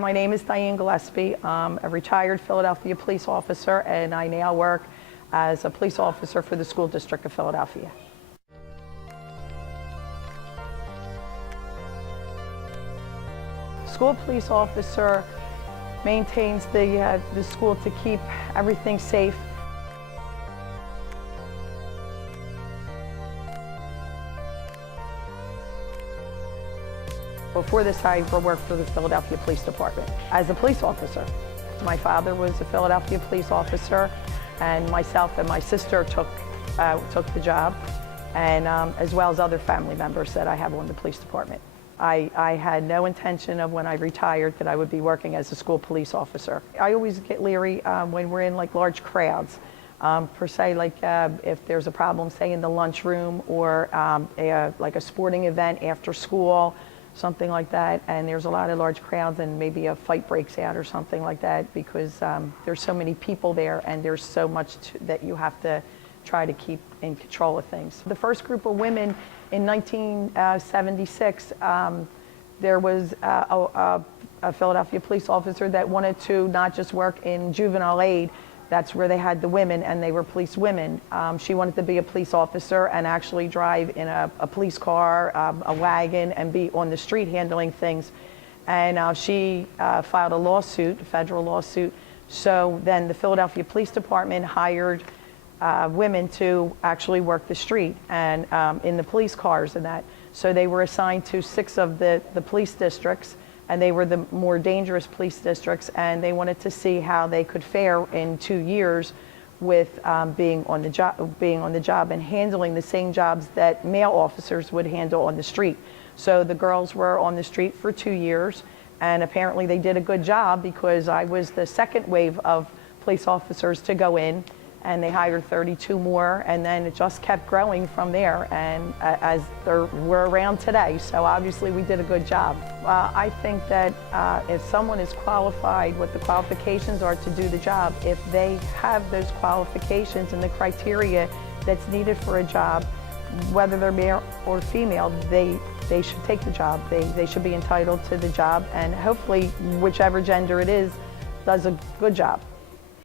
My name is Diane Gillespie. I'm a retired Philadelphia police officer, and I now work as a police officer for the School District of Philadelphia. School police officer maintains the school to keep everything safe. Before this, I worked for the Philadelphia Police Department as a police officer. My father was a Philadelphia police officer, and myself and my sister took the job, and as well as other family members that I have on the police department. I had no intention of when I retired that I would be working as a school police officer. I always get leery when we're in like large crowds. Per se, like if there's a problem, say in the lunchroom or like a sporting event after school, something like that, and there's a lot of large crowds and maybe a fight breaks out or something like that because there's so many people there and there's so much that you have to try to keep in control of things. The first group of women in 1976, there was a Philadelphia police officer that wanted to not just work in juvenile aid. That's where they had the women, and they were police women. She wanted to be a police officer and actually drive in a police car, a wagon, and be on the street handling things. And she filed a lawsuit, a federal lawsuit. So then the Philadelphia Police Department hired women to actually work the street and in the police cars and that. So they were assigned to 6 of the police districts, and they were the more dangerous police districts, and they wanted to see how they could fare in 2 years with being on the job and handling the same jobs that male officers would handle on the street. So the girls were on the street for 2 years, and apparently they did a good job because I was the second wave of police officers to go in, and they hired 32 more, and then it just kept growing from there, and as we're around today. So obviously we did a good job. I think that if someone is qualified, what the qualifications are to do the job, if they have those qualifications and the criteria that's needed for a job, whether they're male or female, they should take the job. They should be entitled to the job, and hopefully whichever gender it is does a good job.